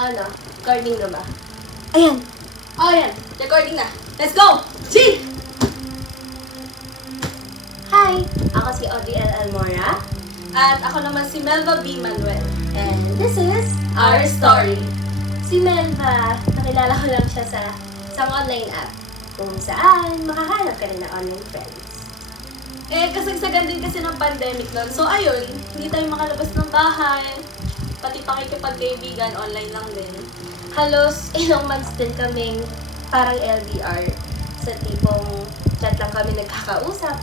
Ano? Recording na ba? Ayan. Oh, yan. Recording na. Let's go! G! Hi! Ako si Audrey L. Almora. At ako naman si Melva B. Manuel. And this is our story. Si Melva, nakilala ko lang siya sa isang online app kung saan makahanap ka rin ng online friends. Kasagsagan din kasi ng pandemic nun. So, ayun, hindi tayo makalabas ng bahay. Pati pakikipagkaibigan, online lang din. Halos ilang months din kaming parang LDR. Sa tipong chat lang kami nagkakausap.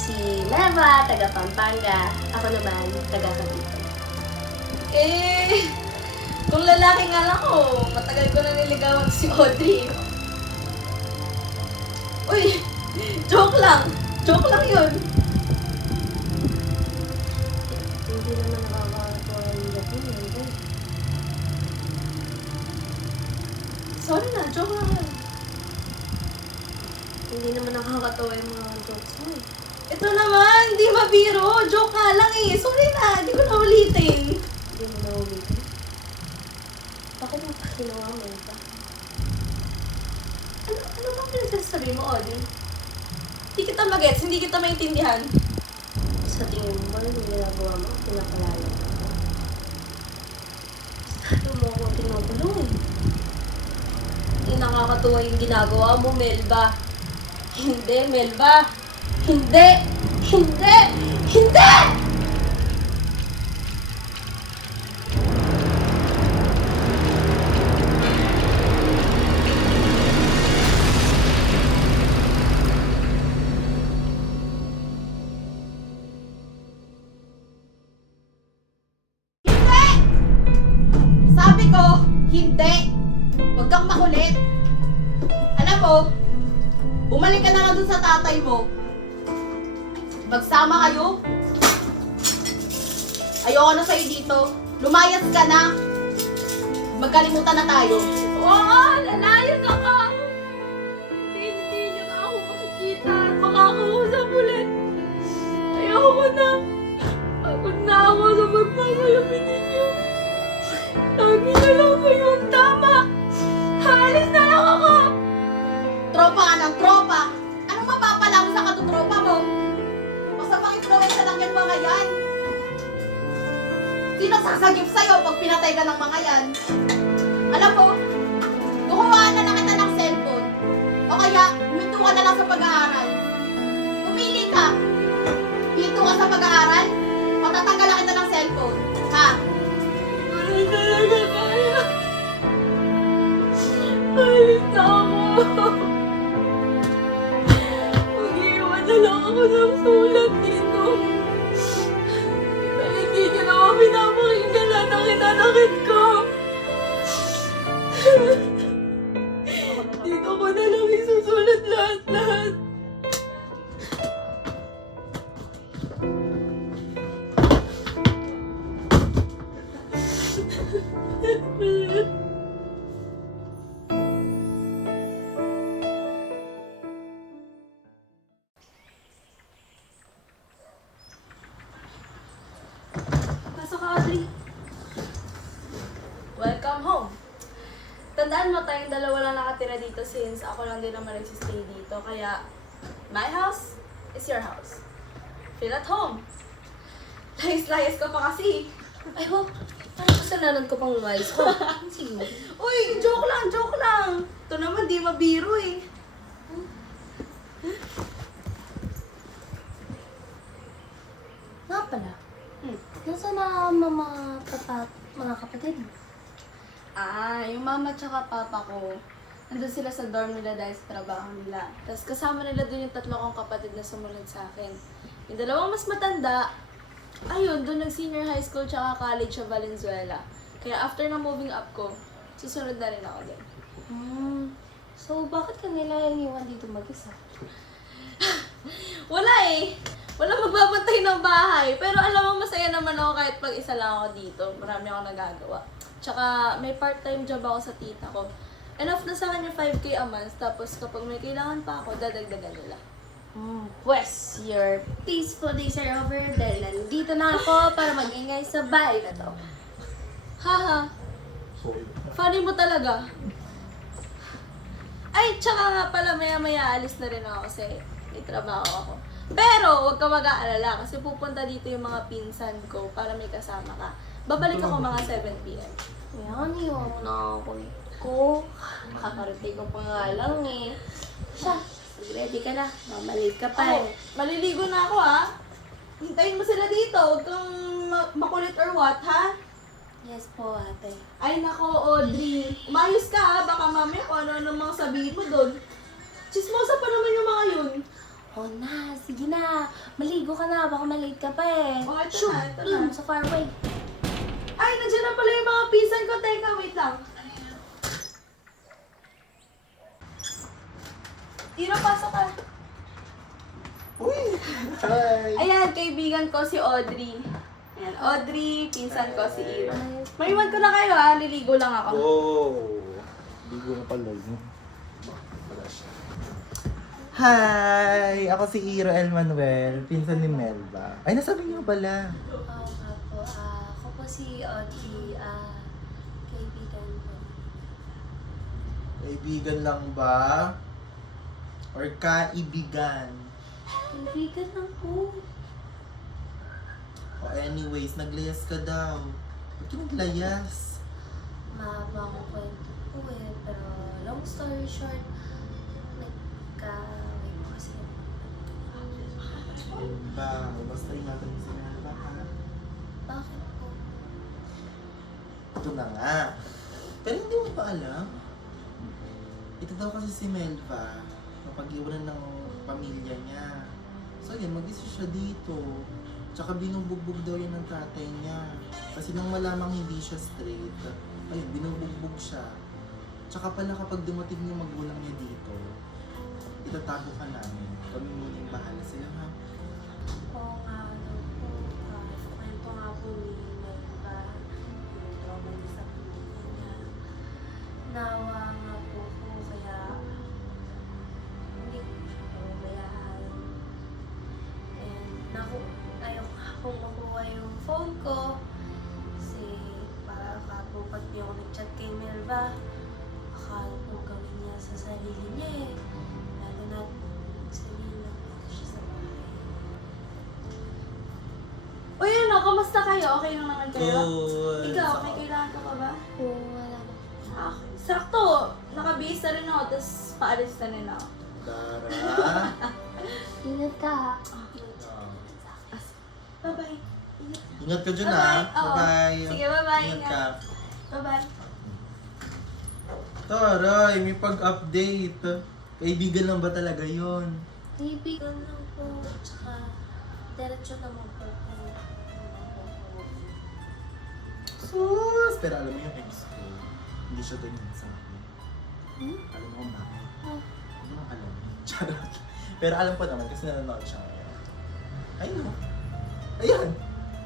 Si Melva, taga Pampanga. Ako naman, taga Cavite. Kung lalaki nga lang ako, matagal ko na niligawan si Audrey. Uy, joke lang. Joke lang yun. Hindi naman nakakatawa yung dating yun. Sorry na, joke lang yun. Hindi naman nakakatawa yung mga jokes mo eh. Ito naman, di mabiro. Joke nga lang eh. Sorry na, di ko na ulitin. Hindi mo na ulitin? Bakit mo pa ginawa mo ito? Ano ba pinagsasabi mo, Audrey? Hindi kita magets, hindi kita maintindihan. Sa tingin mo ba yung ginagawa mo? Pinapalala mo. Masyado mo ako tinukulong. Hindi nakakatuwa yung ginagawa mo, Melba. Hindi, Melba. Hindi! Hindi! Hindi! Sabi ko, hindi. Huwag kang makulit. Alam mo, bumalik ka na lang dun sa tatay mo. Magsama kayo. Ayoko na sa'yo dito. Lumayas ka na. Magkalimutan na tayo. Oo, lalayas ako! Hindi niyo na ako makikita at makakausap ulit. Ayoko na. Pagod na ako sa magpapalapit ninyo. Lagi na lang kayo ang tama. Halis na lang ako! Tropa ka ng tropa. Anong mapapala mo sa katutropa mo? Basta pang-influensya lang yan mga yan. Sino sasagip sa'yo pag pinatay ka ng mga yan? Alam mo, kukuhaan na lang kita ng cellphone. O kaya, huminto ka na lang sa pag-aaral. Pumili ka. Hinto ka sa pag-aaral, o tatanggalan kita ng cellphone. Ha? Hindi talaga kaya. Halis na ako. Mag-iwan na lang ako ng sulat dito. Dahil hindi niyo na ako pinapakinggan lahat ng hinanakit ko. Dito ko na lang isusulat lahat-lahat. Pasok ka, Audrey. Welcome home. Tandaan mo, tayong dalawa lang nakatira dito since ako lang din naman nagsistay dito. Kaya, my house is your house. Feel at home. Layas-layas ka pa kasi. Ay, ho. Parang kasalanan ko pang lumayas ko. Sige mo. Uy, joke lang, joke lang. Ito naman, di mabiro eh. Nga pala. Hmm. Nasaan na mama, papa, mga kapatid mo? Yung mama tsaka papa ko, nandun sila sa dorm nila dahil sa trabaho nila. Tapos kasama nila dun yung 3 kong kapatid na sumunod sa akin. Yung 2 mas matanda, ayun, dun nag-senior high school tsaka college sa Valenzuela. Kaya after na moving up ko, susunod na rin ako din. So, bakit ka nila iniwan dito mag-isa? Wala eh! Wala magbabantay ng bahay. Pero alam mo, masaya naman ako kahit pag-isa lang ako dito. Marami ako nagagawa. Tsaka may part-time job ako sa tita ko. Enough na sa kanya 5K a month. Tapos kapag may kailangan pa ako, dadagdagan nila. Pwes, your peaceful days are over dahil nandito na ako para mag-ingay sa bahay na to. Haha. Sorry. Funny mo talaga. Ay, tsaka nga pala maya-maya alis na rin ako kasi may trabaho ako. Pero huwag ka mag-aalala kasi pupunta dito yung mga pinsan ko para may kasama ka. Babalik ako mga 7 p.m. Yan, yung nakakulit ko. Kakarating ko pa nga lang eh. Siya, ready ka na. Mamalate ka pa Ay, eh. maliligo na ako ha. Hintayin mo sila dito. Huwag kang makulit or what, ha? Yes po, ate. Ay nako, Audrey. Umayos ka ha. Baka mamaya kung ano mga sabihin mo doon. Chismosa pa naman yung mga yun. Oh na, sige na. Maligo ka na, baka malate ka pa eh. Oh, ito na, ito na. Sa far away. Ay, nandiyan na pala yung mga pinsan ko. Teka, wait lang. Iro, pasok ka. Uy! Hi! Ayan, kaibigan ko si Audrey. Ayan, Audrey, pinsan ko si Iro. Maiwan ko na kayo ha, liligo lang ako. Oh! Ligo na pala yun. Wala siya. Hi! Ako si Iro El Manuel, pinsan ni Melba. Ay, nasabi niyo pala. Oo nga po. Ako po si Audrey. Kaibigan ko. Kaibigan lang ba? Or kaibigan? Kaibigan lang po. O anyways, naglayas ka daw. Ba't ka naglayas? Mahabang kwento po eh. Pero long story short, nagka-away po kasi. Ba, basta ingatan mo si Melba ha. Bakit po? Ito na nga. Pero hindi mo pa alam. Ito daw kasi si Melba, napag-iwanan ng pamilya niya. So yun, mag-isa siya dito. Tsaka binubugbog daw yan ng tatay niya. Kasi nang malamang hindi siya straight, ayun, binubugbog siya. Tsaka pala kapag dumating yung magulang niya dito, itatago ka namin. Kami muna yung bahala sila ha. Oo nga, ano po. Kwento nga po ni Melba. Yung trauma niya sa pamilya niya. Nawa nga po ko, kaya hindi ko siya pababayaan. And ayaw nga pong makuha yung phone ko. Kasi para kapag di ako nag-chat kay Melba, akala po gawin niya sa sarili niya eh. Lalo na sabihin lang dito siya sa bahay. O yun o, kamusta kayo? Okay lang naman kayo? Good. Ikaw, may kailangan ka pa ba? Oo, wala na. Ah, sakto. Nakabihis na rin ako, tapos paalis na rin ako. Tara. Ingat ka ha. Bye-bye. Ingat ka dyan Bye-bye. ha. Oo. Bye-bye. Sige, bye-bye. Ingat ka. Bye-bye. Taray, may pag-update. Kaibigan lang ba talaga yun? Kaibigan lang po. Tsaka, diretso naman po po. Sus! Pero alam mo yung ex ko, hindi siya ganyan sa akin. Hmm? Alam mo kung bakit? Oh. Hindi mo alam. Charot. Pero alam ko naman kasi nanonood siya ngayon. Ayun o. Ayan.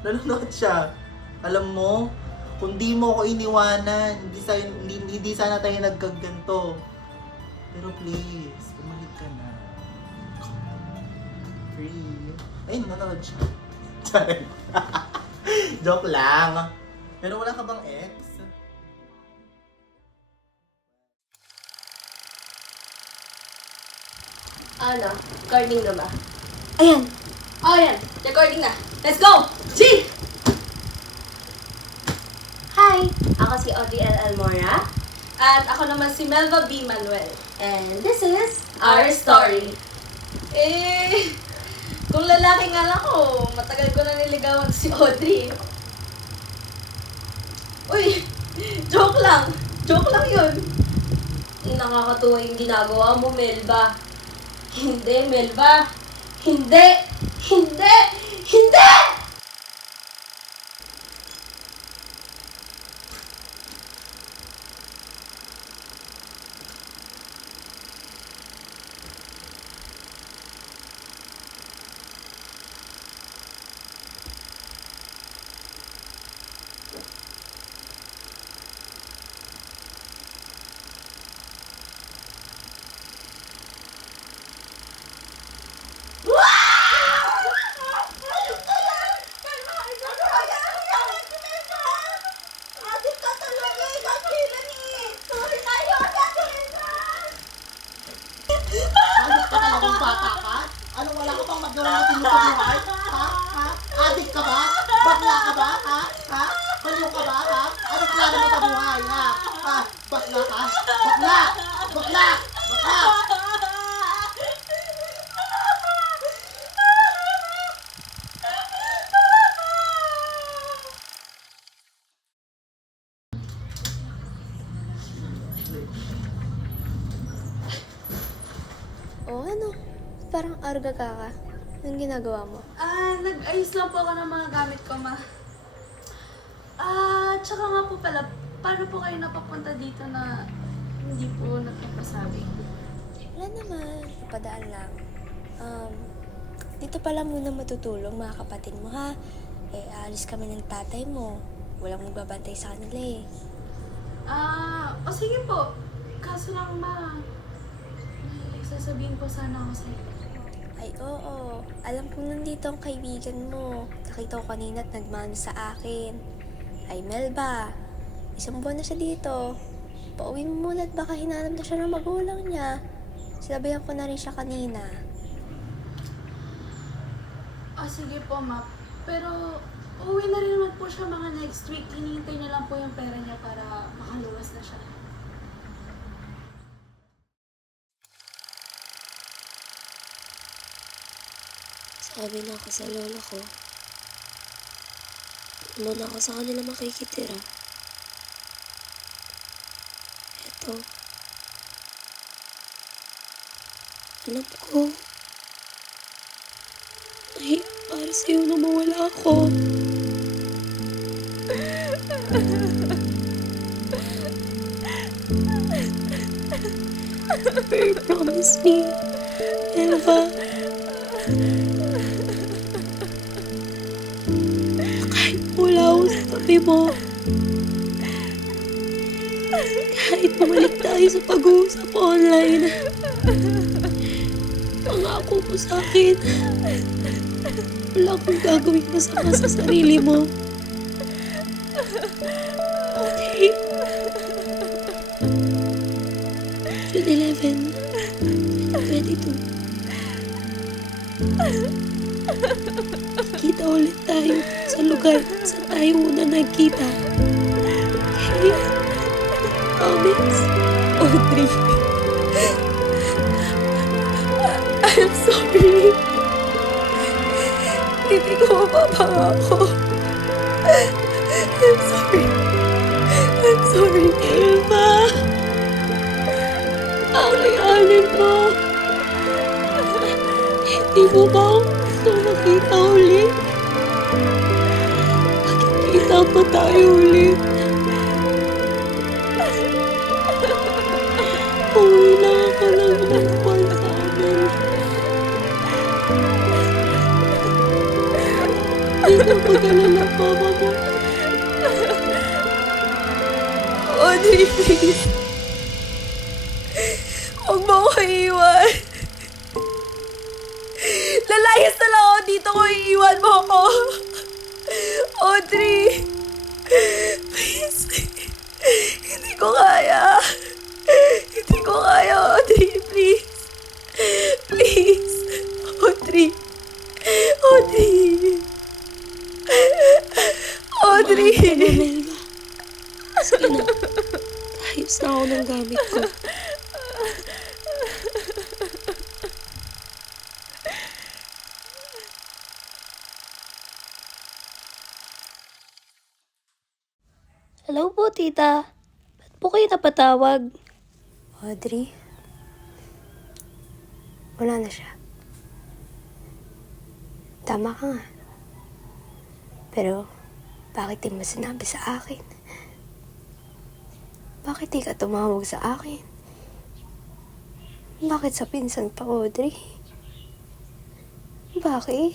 Nanonood siya. Alam mo, kung di mo ako iniwanan, hindi sana tayo nagkaganto. Pero please, bumalik ka na. Free. Ayun, nanonood siya. Charot. Joke lang. Pero wala ka bang ex? Ano? Recording na ba? Ayan. Oh, ayan. Recording na. Let's go! G! Hi! Ako si Audrey L. Almora. At ako naman si Melva B. Manuel. And this is Our story. Eh, kung lalaki nga lang ako, matagal ko na niligawan si Audrey. Uy, joke lang. Joke lang yun. nakakatuwa yung ginagawa mo, Melba. Hindi, Melba. Hindi! Hindi! Hindi! pag-iwan natin yung pabuhay? Ha? Ha? Adik ka ba? Bakla ka ba? Ha? Ha? Baliw ka ba? Ha? Anong plano mo pabuhay? Ha? Ha? Bakla ka? Bakla! Bakla! Bakla! Oh, ano? Parang arga ka. Anong ginagawa mo? Nag-ayos lang po ako ng mga gamit ko, ma. Tsaka nga po pala, paano po kayo napapunta dito na hindi po nagpapasabi? Wala naman. Napadaan lang. Dito pala muna matutulong mga kapatid mo, ha? Alis kami ng tatay mo. Walang magbabantay sa kanila eh. O sige po. Kaso lang, ma. May sasabihin po sana ako sa'yo. Ay, oo. Alam kong nandito ang kaibigan mo. Nakita ko kanina at nagmano sa akin. Ay, Melba. 1 buwan na siya dito. Pauwi mo muna at baka hinanap na siya ng magulang niya. Sinabihan ko na rin siya kanina. Sige po, ma. Pero, uuwi na rin naman po siya mga next week. Hinihintay niya lang po yung pera niya para makaluwas na siya. Sabi na ako sa lola ko, muna ako sa kanila makikitira. Eto, alam ko, ay, para sa'yo na mawala ako. Pero promise me, Elva, kahit wala ako sa tabi mo, kahit bumalik tayo sa pag-uusap online, pangako mo sa akin, wala akong gagawing masama sa sarili mo. Okay? June 11, 2022. Kita ulit tayo sa lugar sa tayo una nagkita. Okay? Promise? Audrey. I'm sorry. Hindi ko mapapangako. I'm sorry. I'm sorry, Elva. Alin mo. Hindi mo ba ako gusto makita ulit? Makikita pa tayo ulit. Uwi lang ako ng buwan sa amin. Hindi na pag-alala mama mo. Audrey, please. Huwag mo ko iiwan. Lalayas na lang ako dito kung iiwan mo ako. Audrey. Please. Hindi ko kaya. Hindi ko kaya, Audrey. Please. Please. Audrey. Audrey. Audrey. Mahal ka na, Melba. Sige na. Ayos na ako ng gamit ko. Hello po, tita. Ba't po kayo napatawag? Audrey? Wala na siya. Tama ka nga. Pero, bakit di mo sinabi sa akin? Bakit di ka tumawag sa akin? Bakit sa pinsan pa, Audrey? Bakit?